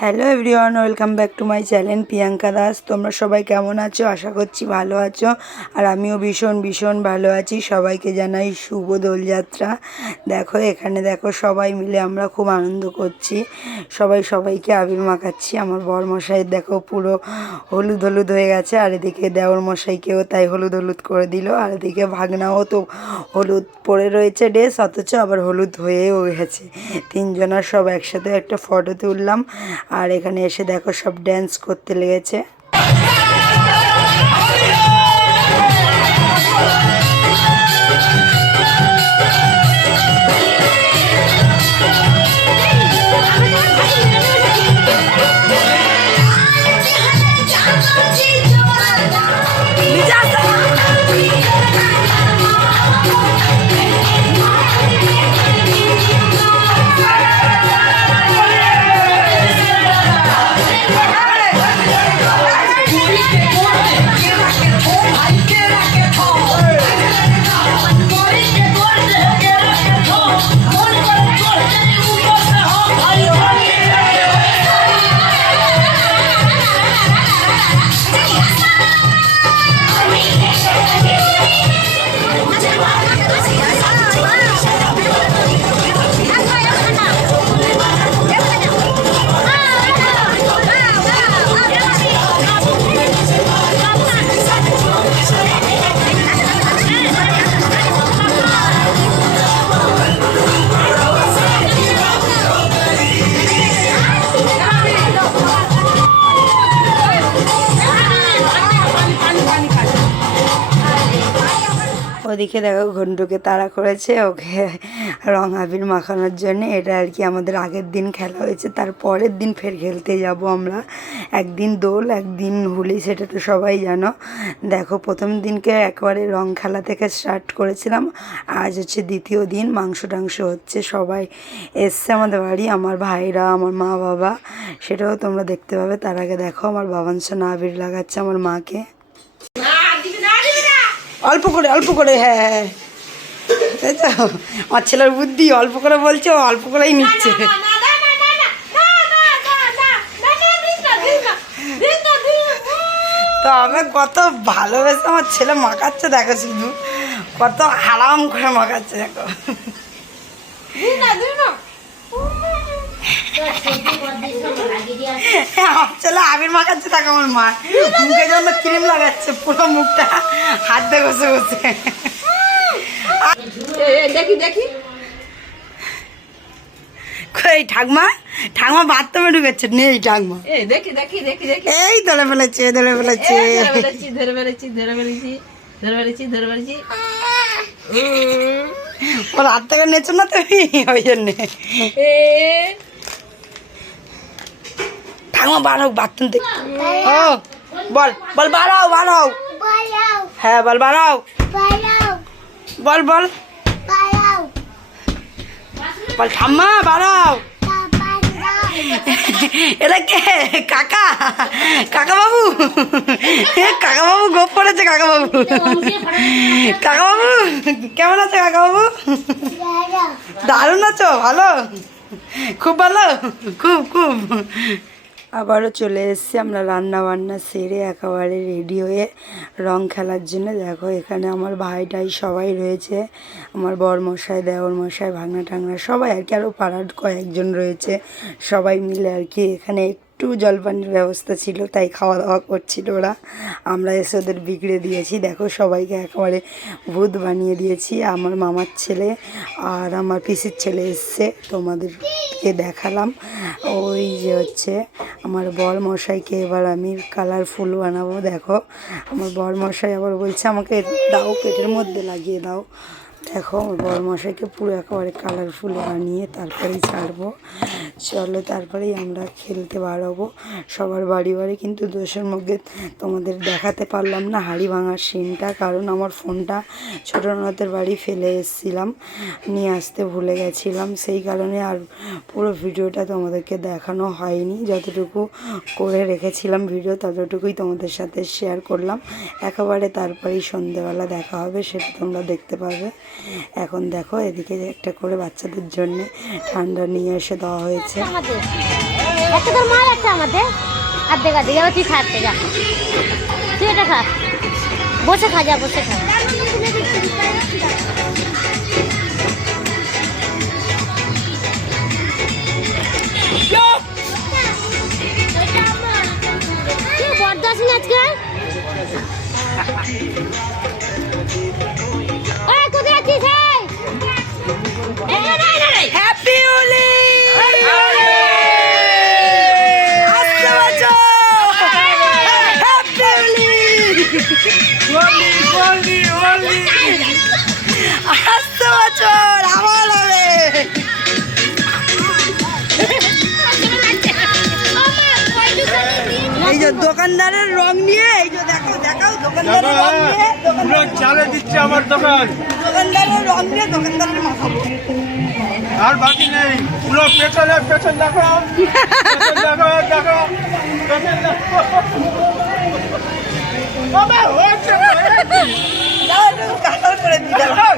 Hello everyone, welcome back to my channel Priyanka Das. তোমরা সবাই কেমন আছো? আশা করছি ভালো আছো। আর আমিও ভীষণ ভীষণ ভালো আছি। সবাইকে জানাই শুভ দোলযাত্রা। দেখো, এখানে দেখো সবাই মিলে আমরা খুব আনন্দ করছি। সবাই সবাইকে আবির মাখাচ্ছি। আমার বর মশাইয়ের দেখো পুরো হলুদ হলুদ হয়ে গেছে। আর এদিকে দেওর মশাইকেও তাই হলুদ হলুদ করে দিল। আর এদিকে ভাগনাও তো হলুদ পরে রয়েছে ড্রেস, অথচ আবার হলুদ হয়েও গেছে। তিনজনার সব একসাথে একটা ফটো তুললাম। আর এখানে এসে দেখো সব ড্যান্স করতে লেগেছে। ওদিকে দেখো ঘন্টুকে তাড়া করেছে, ওকে রং আবির মাখানোর জন্য। এটা আর কি আমাদের আগের দিন খেলা হয়েছে, তার পরের দিন ফের খেলতে যাব আমরা। একদিন দোল, একদিন হুলি, সেটা তো সবাই জানো। দেখো, প্রথম দিনকে একবারে রং খেলা থেকে স্টার্ট করেছিলাম। আজ হচ্ছে দ্বিতীয় দিন, মাংস টাংস হচ্ছে, সবাই এসছে আমাদের বাড়ি, আমার ভাইরা, আমার মা বাবা। সেটাও তোমরা দেখতে পাবে, তার আগে দেখো, আমার বাবানসোনা আবির লাগাচ্ছে আমার মাকে। অল্প করে অল্প করে হ্যাঁ হ্যাঁ তাই তো আমার ছেলের বুদ্ধি অল্প করে বলছে ও অল্প করেই নিচ্ছে তো আমি কত ভালোবেসে আমার ছেলে মাখাচ্ছে দেখো শুধু কত আরাম করে মাখাচ্ছে দেখো আবির মাখাচ্ছে দেখো আমার মা। মুখে যেন ক্রিম লাগাচ্ছে পুরো মুখটা হাত দিয়ে ঘষে ঘষে। দেখি দেখি। এই ঠাকমা? ঠাকমা বাথরুমে ঢুকেছে নেই ঠাকমা। দেখি দেখি দেখি দেখি। এই ধরে ফেলেছে ধরে ফেলেছে। ধরে ফেলেছি ধরে ফেলেছি ধরে ফেলেছি ধরে ফেলেছি ওর হাত থেকে নেছো না তুমি? ওই জন্যে। ঠাকমা বার হোক বাথরুম থেকে ও বল বল বাড়াও বাড়াও হ্যাঁ বল বাড়াও বল বল। বল ঠাম্মা বাড়াও এটা কে? কাকা? কাকা বাবু কাকা বাবু গোপ পড়েছে কাকা বাবু কাকা বাবু কেমন আছে কাকা বাবু দারুণ আছো ভালো? খুব ভালো? খুব খুব। আবারও চলে এসেছি আমরা রান্না বান্না সেরে একেবারে রেডি হয়ে রং খেলার জন্য। দেখো, এখানে আমার ভাই টাই সবাই রয়েছে, আমার বর মশাই দেওর মশাই ভাঙনা টাংনা সবাই আর কি, আরও পাড়ার কয়েকজন রয়েছে। সবাই মিলে আর কি এখানে একটু জলপানের ব্যবস্থা ছিল, তাই খাওয়া দাওয়া করছিল ওরা। আমরা এসে ওদের বিগড়ে দিয়েছি। দেখো, সবাইকে একেবারে ভূত বানিয়ে দিয়েছি। আমার মামার ছেলে আর আমার পিসির ছেলে এসছে, তোমাদেরকে দেখালাম। ওই যে হচ্ছে আমার বর মশাইকে এবার আমি কালারফুল বানাবো, দেখো। আমার বর মশাই আবার বলছে, আমাকে দাও, পেটের মধ্যে লাগিয়ে দাও। দেখো, আমার বড় মশাইকে পুরো একেবারে কালারফুল বানিয়ে তারপরেই ছাড়বো। চলো তারপরেই আমরা খেলতে বাড়াবো সবার বাড়ি বাড়ি কিন্তু দোষের মধ্যে তোমাদের দেখাতে পারলাম না হাড়ি ভাঙার সিনটা কারণ আমার ফোনটা ছোটো ননদের বাড়ি ফেলে এসেছিলাম, নিয়ে আসতে ভুলে গেছিলাম। সেই কারণে আর পুরো ভিডিওটা তোমাদেরকে দেখানো হয়নি। যতটুকু করে রেখেছিলাম ভিডিও ততটুকুই তোমাদের সাথে শেয়ার করলাম। একেবারে তারপরেই সন্ধেবেলা দেখা হবে, সেটা তোমরা দেখতে পাবে এখন দেখো, এদিকে একটা করে বাচ্চাদের জন্য ঠান্ডা নিয়ে এসে দেওয়া হয়েছে। একটা তোর মাল একটা আমাদের। আর্ধেক আর্ধেক এবার তুই খাতে যা তুই এটা খা। বসে খা, যা, বসে খা। হোলি আসতে বছর আমার হবে। এই যে দোকানদারের রং নিয়ে এই যে দেখো দেখাও দোকানদারের রং নিয়ে পুরো চালে দিচ্ছে আমার দোকান। দোকানদারের রং নিয়ে দোকানদারের মাথা আর বাকি নেই। পুরো পেছনে পেছন দেখো। দেখো দেখো। পেছন দেখো বাবা, হয়েছে, হয়েছে। দাও একটু কালার করে দিই দাও।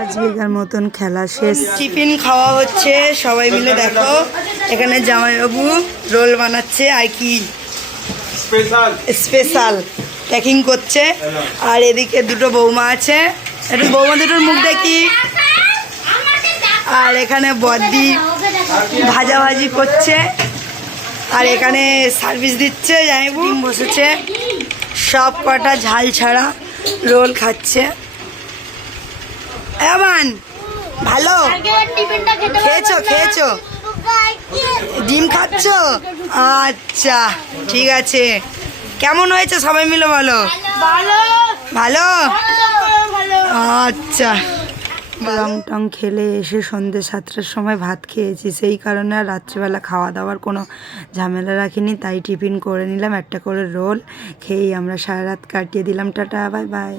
আজকেকার মতন খেলা শেষ। টিফিন খাওয়া হচ্ছে সবাই মিলে দেখো। এখানে জামাইবাবু রোল বানাচ্ছে আর কি স্পেশাল স্পেশাল প্যাকিং করছে। আর এদিকে দুটো বৌমা আছে। একটু বৌমা দুটোর মুখ দেখি। আর এখানে বদ্দি ভাজাভাজি করছে। আর এখানে সার্ভিস দিচ্ছে জামাইবাবু বসেছে। সব কটা ঝাল ছাড়া রোল খাচ্ছে। এমন ভালো। খেয়েছো খেয়েছো? ডিম খাচ্ছ? আচ্ছা ঠিক আছে। কেমন হয়েছে সবাই মিলে বলো? ভালো? আচ্ছা। রং টং খেলে এসে সন্ধ্যে সাতটার সময় ভাত খেয়েছি। সেই কারণে আর রাত্রিবেলা খাওয়া দাওয়ার কোনো ঝামেলা রাখিনি। তাই টিফিন করে নিলাম, একটা করে রোল। খেয়েই আমরা সারা রাত কাটিয়ে দিলাম। Tata, bye bye.